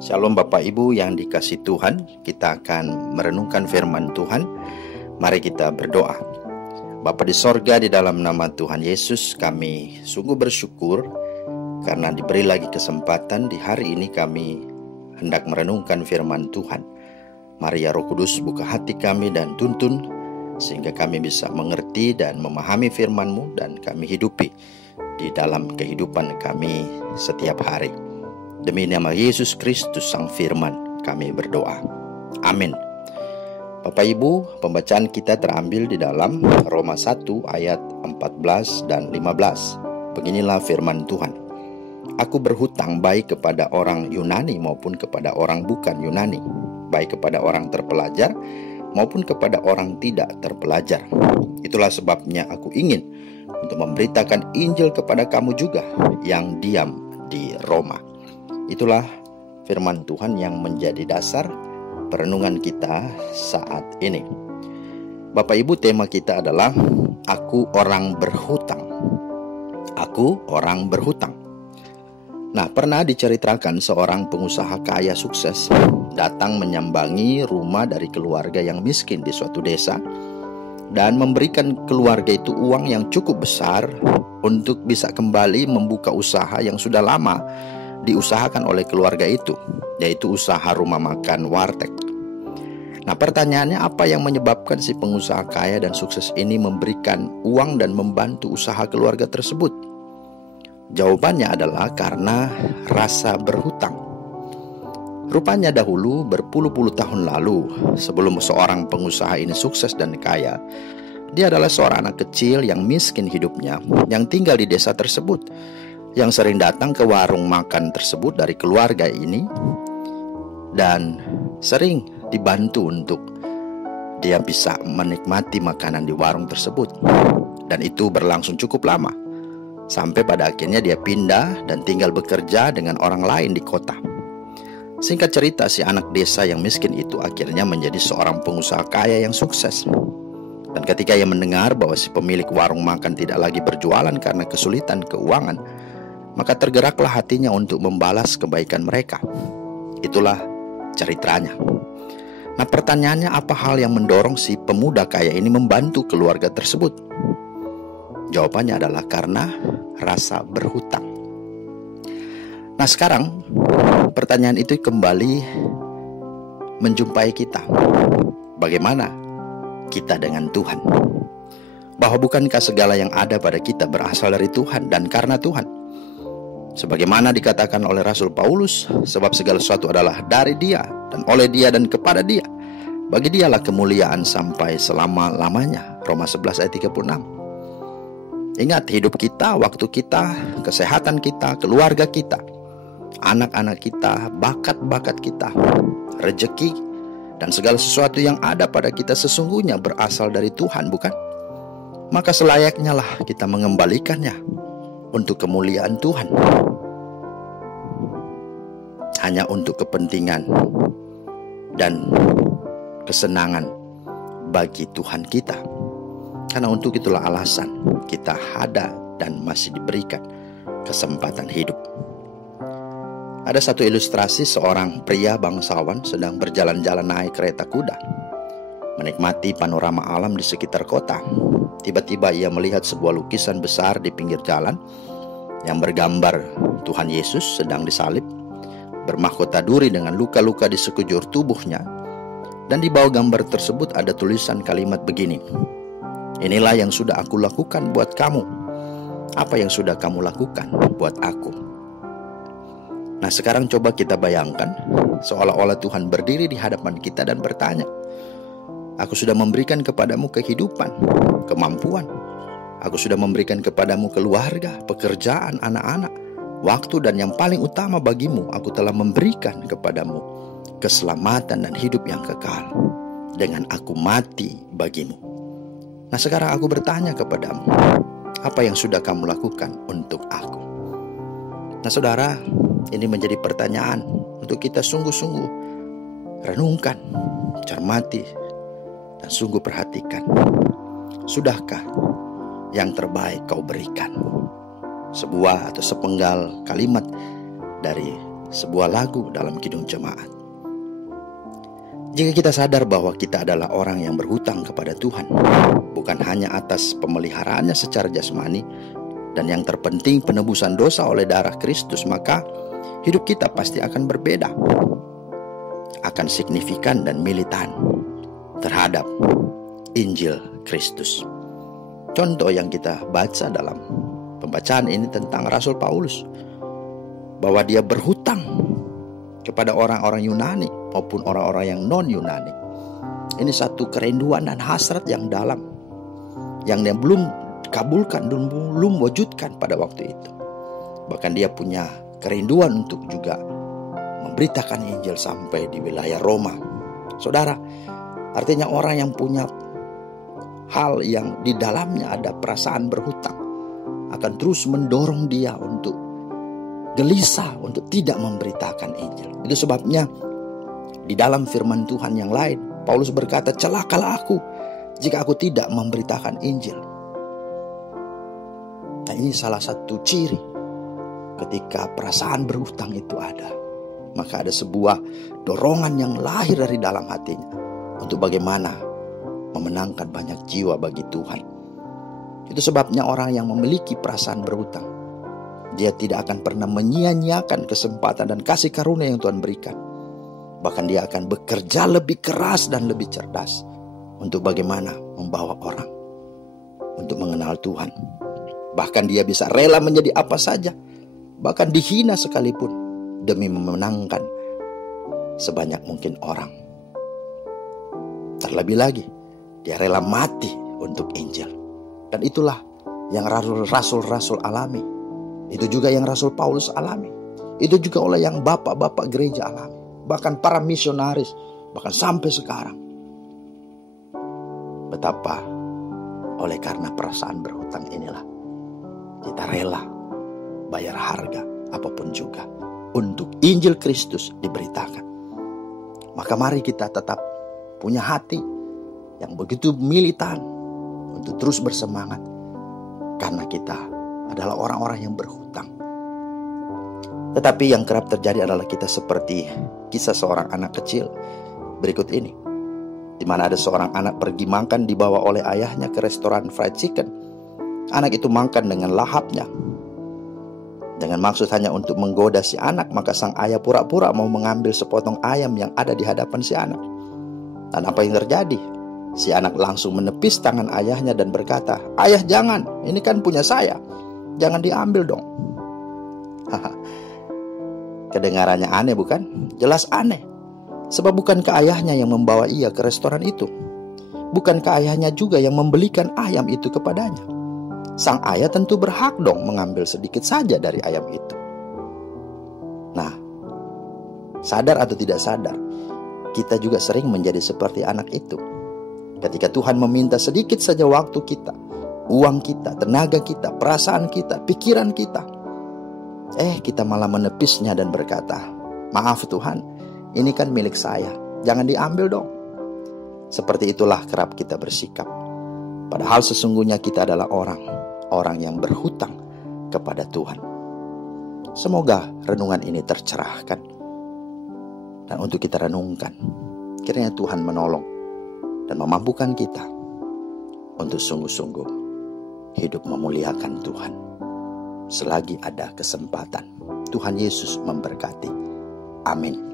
Shalom Bapak Ibu yang dikasihi Tuhan, kita akan merenungkan firman Tuhan. Mari kita berdoa. Bapa di sorga, di dalam nama Tuhan Yesus, kami sungguh bersyukur karena diberi lagi kesempatan di hari ini kami hendak merenungkan firman Tuhan. Mari ya Roh Kudus buka hati kami dan tuntun, sehingga kami bisa mengerti dan memahami firman-Mu dan kami hidupi di dalam kehidupan kami setiap hari. Demi nama Yesus Kristus Sang Firman, kami berdoa. Amin. Bapak Ibu, pembacaan kita terambil di dalam Roma 1 ayat 14 dan 15. Beginilah firman Tuhan. Aku berhutang baik kepada orang Yunani maupun kepada orang bukan Yunani, baik kepada orang terpelajar maupun kepada orang tidak terpelajar. Itulah sebabnya aku ingin untuk memberitakan Injil kepada kamu juga yang diam di Roma. Itulah firman Tuhan yang menjadi dasar perenungan kita saat ini. Bapak Ibu, tema kita adalah Aku orang berhutang. Aku orang berhutang. Nah, pernah diceritakan seorang pengusaha kaya sukses datang menyambangi rumah dari keluarga yang miskin di suatu desa dan memberikan keluarga itu uang yang cukup besar untuk bisa kembali membuka usaha yang sudah lama diusahakan oleh keluarga itu, yaitu usaha rumah makan warteg. Nah, pertanyaannya, apa yang menyebabkan si pengusaha kaya dan sukses ini memberikan uang dan membantu usaha keluarga tersebut? Jawabannya adalah karena rasa berhutang. Rupanya dahulu, berpuluh-puluh tahun lalu, sebelum seorang pengusaha ini sukses dan kaya, dia adalah seorang anak kecil yang miskin hidupnya, yang tinggal di desa tersebut, yang sering datang ke warung makan tersebut dari keluarga ini dan sering dibantu untuk dia bisa menikmati makanan di warung tersebut. Dan itu berlangsung cukup lama, sampai pada akhirnya dia pindah dan tinggal bekerja dengan orang lain di kota. Singkat cerita, si anak desa yang miskin itu akhirnya menjadi seorang pengusaha kaya yang sukses. Dan ketika ia mendengar bahwa si pemilik warung makan tidak lagi berjualan karena kesulitan keuangan, maka tergeraklah hatinya untuk membalas kebaikan mereka. Itulah ceritanya. Nah, pertanyaannya, apa hal yang mendorong si pemuda kaya ini membantu keluarga tersebut? Jawabannya adalah karena rasa berhutang. Nah, sekarang pertanyaan itu kembali menjumpai kita. Bagaimana kita dengan Tuhan? Bahwa bukankah segala yang ada pada kita berasal dari Tuhan dan karena Tuhan? Sebagaimana dikatakan oleh Rasul Paulus, sebab segala sesuatu adalah dari Dia dan oleh Dia dan kepada Dia. Bagi Dialah kemuliaan sampai selama-lamanya. Roma 11 ayat 36. Ingat, hidup kita, waktu kita, kesehatan kita, keluarga kita, anak-anak kita, bakat-bakat kita, rezeki, dan segala sesuatu yang ada pada kita sesungguhnya berasal dari Tuhan, bukan? Maka selayaknya lah kita mengembalikannya untuk kemuliaan Tuhan, hanya untuk kepentingan dan kesenangan bagi Tuhan kita. Karena untuk itulah alasan kita ada dan masih diberikan kesempatan hidup. Ada satu ilustrasi seorang pria bangsawan sedang berjalan-jalan naik kereta kuda, menikmati panorama alam di sekitar kota. Tiba-tiba ia melihat sebuah lukisan besar di pinggir jalan yang bergambar Tuhan Yesus sedang disalib, bermahkota duri dengan luka-luka di sekujur tubuhnya. Dan di bawah gambar tersebut ada tulisan kalimat begini: Inilah yang sudah aku lakukan buat kamu. Apa yang sudah kamu lakukan buat aku? Nah, sekarang coba kita bayangkan seolah-olah Tuhan berdiri di hadapan kita dan bertanya, Aku sudah memberikan kepadamu kehidupan, kemampuan. Aku sudah memberikan kepadamu keluarga, pekerjaan, anak-anak, waktu, dan yang paling utama bagimu, aku telah memberikan kepadamu keselamatan dan hidup yang kekal. Dengan aku mati bagimu. Nah, sekarang aku bertanya kepadamu, apa yang sudah kamu lakukan untuk aku? Nah, saudara, ini menjadi pertanyaan untuk kita sungguh-sungguh renungkan, cermati, dan sungguh perhatikan. Sudahkah yang terbaik kau berikan? Sebuah atau sepenggal kalimat dari sebuah lagu dalam Kidung Jemaat. Jika kita sadar bahwa kita adalah orang yang berhutang kepada Tuhan, bukan hanya atas pemeliharaannya secara jasmani, dan yang terpenting penebusan dosa oleh darah Kristus, maka hidup kita pasti akan berbeda, akan signifikan dan militan terhadap Injil Kristus. Contoh yang kita baca dalam pembacaan ini tentang Rasul Paulus, bahwa dia berhutang kepada orang-orang Yunani maupun orang-orang yang non-Yunani. Ini satu kerinduan dan hasrat yang dalam, yang dia belum kabulkan dan belum wujudkan pada waktu itu. Bahkan dia punya kerinduan untuk juga memberitakan Injil sampai di wilayah Roma. Saudara, artinya orang yang punya hal yang di dalamnya ada perasaan berhutang akan terus mendorong dia untuk gelisah untuk tidak memberitakan Injil. Itu sebabnya di dalam firman Tuhan yang lain, Paulus berkata, celakalah aku jika aku tidak memberitakan Injil. Nah, ini salah satu ciri ketika perasaan berhutang itu ada. Maka ada sebuah dorongan yang lahir dari dalam hatinya untuk bagaimana memenangkan banyak jiwa bagi Tuhan. Itu sebabnya orang yang memiliki perasaan berhutang, dia tidak akan pernah menyia-nyiakan kesempatan dan kasih karunia yang Tuhan berikan. Bahkan dia akan bekerja lebih keras dan lebih cerdas untuk bagaimana membawa orang untuk mengenal Tuhan. Bahkan dia bisa rela menjadi apa saja, bahkan dihina sekalipun, demi memenangkan sebanyak mungkin orang. Terlebih lagi, dia rela mati untuk Injil. Dan itulah yang rasul-rasul alami. Itu juga yang Rasul Paulus alami. Itu juga oleh yang bapak-bapak gereja alami. Bahkan para misionaris, bahkan sampai sekarang. Betapa oleh karena perasaan berhutang inilah kita rela bayar harga apapun juga untuk Injil Kristus diberitakan. Maka mari kita tetap punya hati yang begitu militan untuk terus bersemangat, karena kita adalah orang-orang yang berhutang. Tetapi yang kerap terjadi adalah kita seperti kisah seorang anak kecil berikut ini, di mana ada seorang anak pergi makan dibawa oleh ayahnya ke restoran fried chicken. Anak itu makan dengan lahapnya, dengan maksud hanya untuk menggoda si anak. Maka sang ayah pura-pura mau mengambil sepotong ayam yang ada di hadapan si anak. Dan apa yang terjadi? Si anak langsung menepis tangan ayahnya dan berkata, "Ayah, jangan, ini kan punya saya, jangan diambil dong." Kedengarannya aneh bukan? Jelas aneh. Sebab bukankah ayahnya yang membawa ia ke restoran itu? Bukankah ayahnya juga yang membelikan ayam itu kepadanya? Sang ayah tentu berhak dong mengambil sedikit saja dari ayam itu. Nah, sadar atau tidak sadar, kita juga sering menjadi seperti anak itu. Ketika Tuhan meminta sedikit saja waktu kita, uang kita, tenaga kita, perasaan kita, pikiran kita, kita malah menepisnya dan berkata, "Maaf Tuhan, ini kan milik saya, jangan diambil dong." Seperti itulah kerap kita bersikap. Padahal sesungguhnya kita adalah orang yang berhutang kepada Tuhan. Semoga renungan ini tercerahkan. Dan untuk kita renungkan, kiranya Tuhan menolong dan memampukan kita untuk sungguh-sungguh hidup memuliakan Tuhan selagi ada kesempatan. Tuhan Yesus memberkati. Amin.